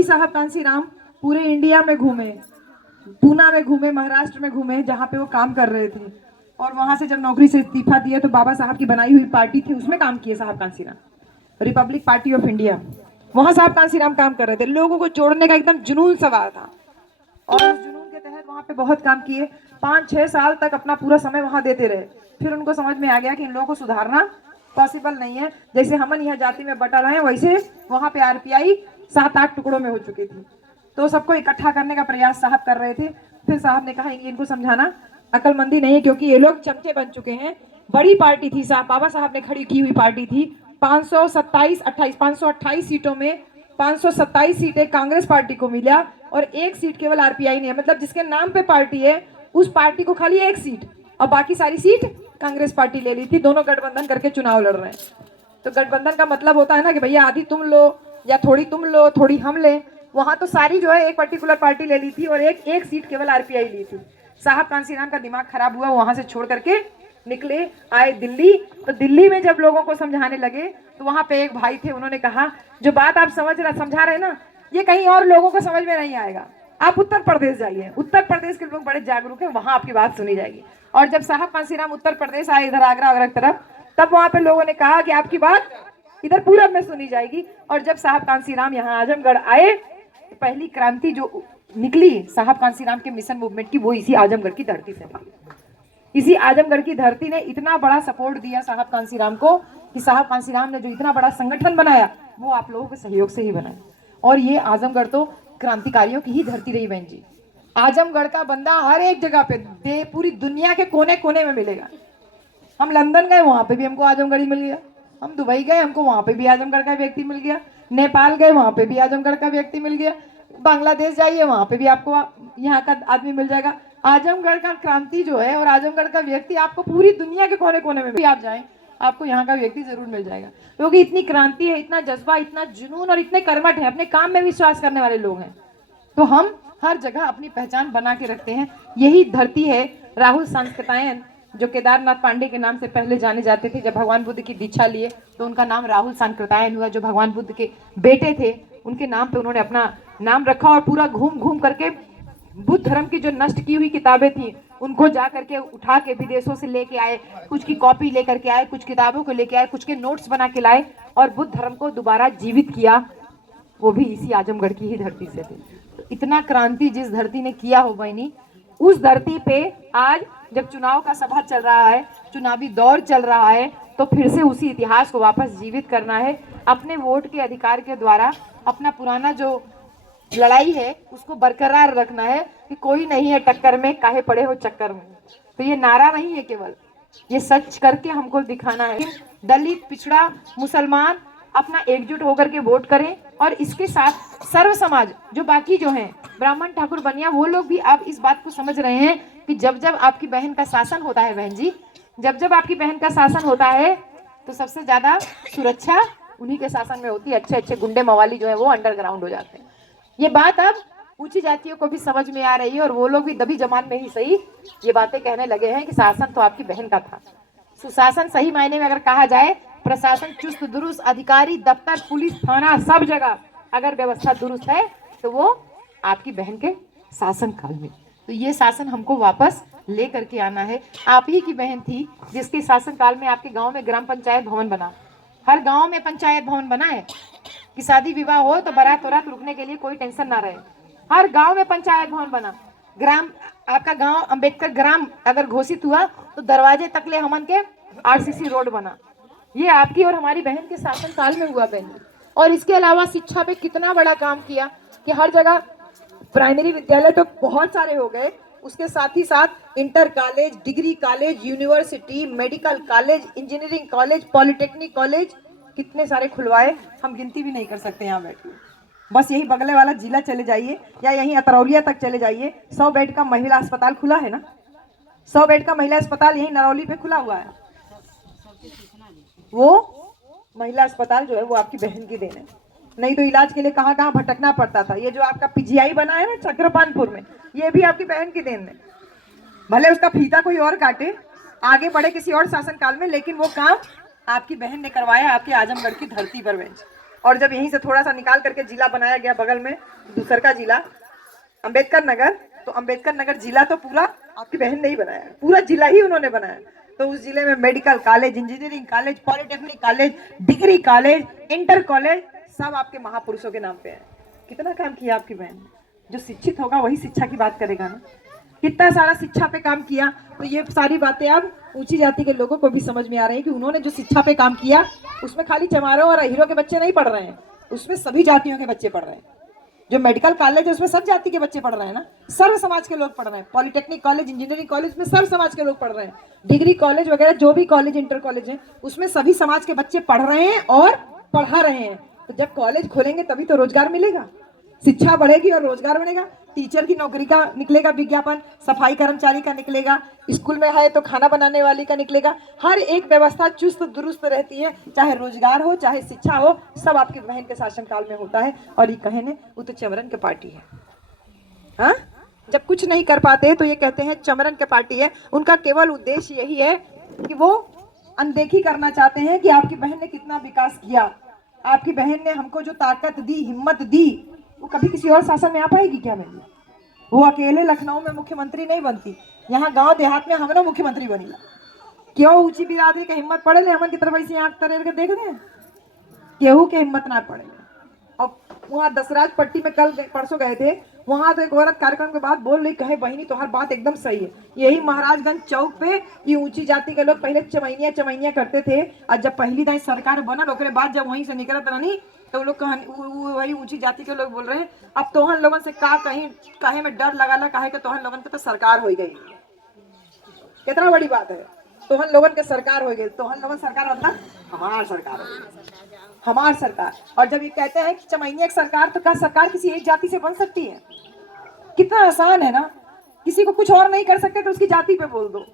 वही साहब कांसीराम पूरे इंडिया में घूमे, पूना में घूमे, महाराष्ट्र में घूमे, जहाँ पे वो काम कर रहे थे। और वहां से जब नौकरी से इस्तीफा दिए तो बाबा साहब की बनाई हुई पार्टी थी, उसमें काम किए साहब Kanshiram, Republic party of India. वहां साहब कांसीराम काम कर रहे थे, लोगों को जोड़ने का एकदम जुनून सवार था और उस जुनून के तहत वहां पे बहुत काम किए। 5-6 साल तक अपना पूरा समय वहां देते रहे। फिर उनको समझ में आ गया कि इन लोगों को सुधारना पॉसिबल नहीं है। जैसे हमन यहाँ जाति में बटा रहे हैं, वैसे वहां पे आरपीआई 7-8 टुकड़ों में हो चुकी थी। तो सबको इकट्ठा करने का प्रयास साहब कर रहे थे। फिर साहब ने कहा इनको समझाना अकलमंदी नहीं है, क्योंकि ये लोग चमचे बन चुके हैं। बड़ी पार्टी थी साहब, बाबा साहब ने खड़ी की हुई पार्टी थी। 527-28 सीटों में 527 सीटें कांग्रेस पार्टी को मिला और 1 सीट केवल आरपीआई ने, मतलब जिसके नाम पे पार्टी है उस पार्टी को खाली 1 सीट और बाकी सारी सीट कांग्रेस पार्टी ले ली थी। दोनों गठबंधन करके चुनाव लड़ रहे हैं। तो गठबंधन का मतलब होता है ना कि भैया आधी तुम लो या थोड़ी तुम लो, थोड़ी हम ले। वहां तो सारी जो है एक पर्टिकुलर पार्टी ले ली थी और एक सीट केवल आरपीआई ली थी। साहब कांसीराम का दिमाग खराब हुआ, वहां से छोड़ करके निकले, आए दिल्ली। तो दिल्ली में जब लोगों को समझाने लगे तो वहां पे एक भाई थे, उन्होंने कहा जो बात आप समझा रहे ना, ये कहीं और लोगों को समझ में नहीं आएगा, आप उत्तर प्रदेश जाइए, उत्तर प्रदेश के लोग बड़े जागरूक हैं, वहां आपकी बात सुनी जाएगी। और जब साहब कांसीराम उत्तर प्रदेश आए, इधर आगरा वगैरह तरफ, तब वहां पे लोगों ने कहा कि आपकी बात इधर पूरब में सुनी जाएगी। और जब साहब कांसीराम यहाँ आजमगढ़ आए तो पहली क्रांति जो निकली साहब कांसीराम के मिशन मूवमेंट की, वो इसी आजमगढ़ की धरती से निकली। इसी आजमगढ़ की धरती ने इतना बड़ा सपोर्ट दिया साहब कांसीराम को कि साहब कांसीराम ने जो इतना बड़ा संगठन बनाया वो आप लोगों के सहयोग से ही बनाया। और ये आजमगढ़ तो क्रांतिकारियों की ही धरती रही बहन जी। आजमगढ़ का बंदा हर एक जगह पे पूरी दुनिया के कोने कोने में मिलेगा। हम लंदन गए, वहां पे भी हमको आजमगढ़ ही मिल गया। हम दुबई गए, हमको वहां पे भी आजमगढ़ का व्यक्ति मिल गया। नेपाल गए, वहां पे भी आजमगढ़ का व्यक्ति मिल गया। बांग्लादेश जाइए, वहां पे भी आपको यहाँ का आदमी मिल जाएगा। आजमगढ़ का क्रांति जो है और आजमगढ़ का व्यक्ति आपको पूरी दुनिया के कोने कोने में भी आप जाए, आपको यहाँ का व्यक्ति जरूर मिल जाएगा। क्योंकि इतनी क्रांति है, इतना जज्बा, इतना जुनून और इतने कर्मठ है, अपने काम में विश्वास करने वाले लोग हैं। तो हम हर जगह अपनी पहचान बना के रखते हैं। यही धरती है राहुल सांस्कृतायन, जो केदारनाथ पांडे के नाम से पहले जाने जाते थे। जब भगवान बुद्ध की दीक्षा लिए तो उनका नाम राहुल सांकृतायन हुआ। जो भगवान बुद्ध के बेटे थे उनके नाम पे उन्होंने अपना नाम रखा। और पूरा घूम घूम करके बुद्ध धर्म की जो नष्ट की हुई किताबें थी उनको जा करके उठा के विदेशों से लेके आए, कुछ की कॉपी लेकर के आए, कुछ किताबों को लेके आए, कुछ के नोट्स बना के लाए और बुद्ध धर्म को दोबारा जीवित किया। वो भी इसी आजमगढ़ की ही धरती से थे। तो इतना क्रांति जिस धरती ने किया हो बहनी, उस धरती पे आज जब चुनाव का सभा चल रहा है, चुनावी दौर चल रहा है, तो फिर से उसी इतिहास को वापस जीवित करना है। अपने वोट के अधिकार के द्वारा अपना पुराना जो लड़ाई है उसको बरकरार रखना है कि कोई नहीं है टक्कर में, काहे पड़े हो चक्कर में। तो ये नारा नहीं है केवल, ये सच करके हमको दिखाना है। दलित, पिछड़ा, मुसलमान अपना एकजुट होकर के वोट करें। और इसके साथ सर्व समाज जो बाकी जो हैं, ब्राह्मण, ठाकुर, बनिया, वो लोग भी अब इस बात को समझ रहे हैं कि जब जब आपकी बहन का शासन होता है बहन जी, जब जब आपकी बहन का शासन होता है तो सबसे ज्यादा सुरक्षा उन्हीं के शासन में होती है। अच्छे अच्छे गुंडे मवाली जो है वो अंडरग्राउंड हो जाते हैं। ये बात अब ऊंची जातियों को भी समझ में आ रही है और वो लोग भी दबी जमान में ही सही ये बातें कहने लगे हैं कि शासन तो आपकी बहन का था। सुशासन सही मायने में अगर कहा जाए, प्रशासन चुस्त दुरुस्त, अधिकारी, दफ्तर, पुलिस, थाना, सब जगह अगर व्यवस्था दुरुस्त है तो वो आपकी बहन के शासन काल में। तो ये शासन हमको वापस ले करके आना है। आप ही की बहन थी जिसके शासन काल में आपके गांव में ग्राम पंचायत भवन बना। हर गांव में पंचायत भवन बना है कि शादी विवाह हो तो बारात वरात रुकने के लिए कोई टेंशन ना रहे। हर गांव में पंचायत भवन बना। ग्राम, आपका गांव अंबेडकर ग्राम अगर घोषित हुआ तो दरवाजे तक ले हमन के आरसीसी रोड बना। ये आपकी और हमारी बहन के शासन काल में हुआ बहन। और इसके अलावा शिक्षा पे कितना बड़ा काम किया कि हर जगह प्राइमरी विद्यालय तो बहुत सारे हो गए, उसके साथ ही साथ inter college, degree college, university, medical college, engineering college, polytechnic college कितने सारे खुलवाए, हम गिनती भी नहीं कर सकते यहाँ बैठ के। बस यही बगले वाला जिला चले जाइए या यहीं अतरौलिया तक चले जाइए, 100 बेड का महिला अस्पताल खुला है ना। 100 बेड का महिला अस्पताल यहीं नरौली पे खुला हुआ है। वो महिला अस्पताल जो है वो आपकी बहन की देन है। नहीं तो इलाज के लिए कहाँ कहाँ भटकना पड़ता था। ये जो आपका पीजीआई बना है ना चक्रपानपुर में, ये भी आपकी बहन की देन है। भले उसका फीता कोई और काटे, आगे बढ़े किसी और शासन काल में, लेकिन वो काम आपकी बहन ने करवाया आपके आजमगढ़ की धरती पर बहन। और जब यहीं से थोड़ा सा निकाल करके जिला बनाया गया बगल में दूसर का जिला अंबेडकर नगर, तो अंबेडकर नगर जिला तो पूरा आपकी बहन ने ही बनाया, पूरा जिला ही उन्होंने बनाया। तो उस जिले में medical college, engineering college, polytechnic college, degree college, inter college सब आपके महापुरुषों के नाम पे है। कितना काम किया आपकी बहन ने। जो शिक्षित होगा वही शिक्षा की बात करेगा ना। कितना सारा शिक्षा पे काम किया। तो ये सारी बातें अब ऊंची जाति के लोगों को भी समझ में आ रही है कि उन्होंने जो शिक्षा पे काम किया उसमें खाली चमारों और अहीरों के बच्चे नहीं पढ़ रहे हैं, उसमें सभी जातियों के बच्चे पढ़ रहे हैं। जो मेडिकल कॉलेज है उसमें सब जाति के बच्चे पढ़ रहे हैं ना, सर्व समाज के लोग पढ़ रहे हैं। पॉलिटेक्निक कॉलेज, इंजीनियरिंग कॉलेज में सर्व समाज के लोग पढ़ रहे हैं। डिग्री कॉलेज वगैरह जो भी कॉलेज, इंटर कॉलेज है उसमें सभी समाज के बच्चे पढ़ रहे हैं और पढ़ा रहे हैं। तो जब कॉलेज खोलेंगे तभी तो रोजगार मिलेगा, शिक्षा बढ़ेगी और रोजगार बढ़ेगा। टीचर की नौकरी का निकलेगा विज्ञापन, सफाई कर्मचारी का निकलेगा, स्कूल में है तो खाना बनाने वाली का निकलेगा। हर एक व्यवस्था चुस्त दुरुस्त रहती है, चाहे रोजगार हो चाहे शिक्षा हो, सब आपकी बहन के शासनकाल में होता है। और ये कहे ने वो तो चमरन के पार्टी है। हाँ, जब कुछ नहीं कर पाते तो ये कहते हैं चमरन के पार्टी है। उनका केवल उद्देश्य यही है कि वो अनदेखी करना चाहते हैं कि आपकी बहन ने कितना विकास किया, आपकी बहन ने हमको जो ताकत दी, हिम्मत दी, वो कभी किसी और शासन में आ पाएगी क्या मेरी। वो अकेले लखनऊ में मुख्यमंत्री नहीं बनती, यहाँ गांव देहात में हमने मुख्यमंत्री बनी। क्यों ऊंची बिरादरी के हिम्मत पड़े ले हमन की तरफ ऐसी आंख तरेर के देख रहे, केहू के हिम्मत ना पड़े। और वहाँ दसराज पट्टी में कल परसों गए थे, वहां तो एक औरत कार्यक्रम के बाद बोल रही, कहे बहनी तो हर बात एकदम सही है। यही महाराजगंज चौक पे ये ऊंची जाति के लोग पहले चमैनिया चमैनिया करते थे, और जब पहली दाई सरकार बनल ओकरे बाद जब वहीं से निकलत रहनी तो लोग वही ऊंची जाति के लोग बोल रहे हैं अब तोहन लोगन से का कहीं कहे में डर लगा काहे कि तोहन लोगन के तो सरकार हो गई। कितना बड़ी बात है, तोहन लोगन के सरकार हो गई। तोहन लोगन सरकार मतलब हमार सरकार, हमार सरकार। और जब ये कहते हैं कि चमैनिया की सरकार, तो क्या सरकार किसी एक जाति से बन सकती है? कितना आसान है ना। किसी को कुछ और नहीं कर सकते तो उसकी जाति पे बोल दो,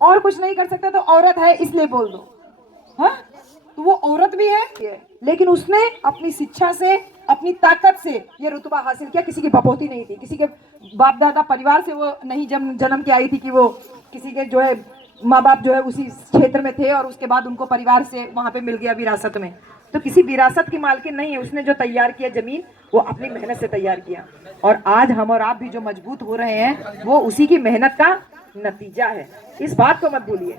और कुछ नहीं कर सकते तो औरत है इसलिए बोल दो। हाँ, तो वो औरत भी है लेकिन उसने अपनी शिक्षा से, अपनी ताकत से ये रुतबा हासिल किया। किसी की बपोती नहीं थी, किसी के बाप दादा परिवार से वो नहीं जन्म के आई थी कि वो किसी के जो है माँ बाप जो है उसी क्षेत्र में थे और उसके बाद उनको परिवार से वहां पे मिल गया विरासत में। तो किसी विरासत की मालकिन नहीं है, उसने जो तैयार किया जमीन वो अपनी मेहनत से तैयार किया। और आज हम और आप भी जो मजबूत हो रहे हैं वो उसी की मेहनत का नतीजा है, इस बात को मत भूलिए।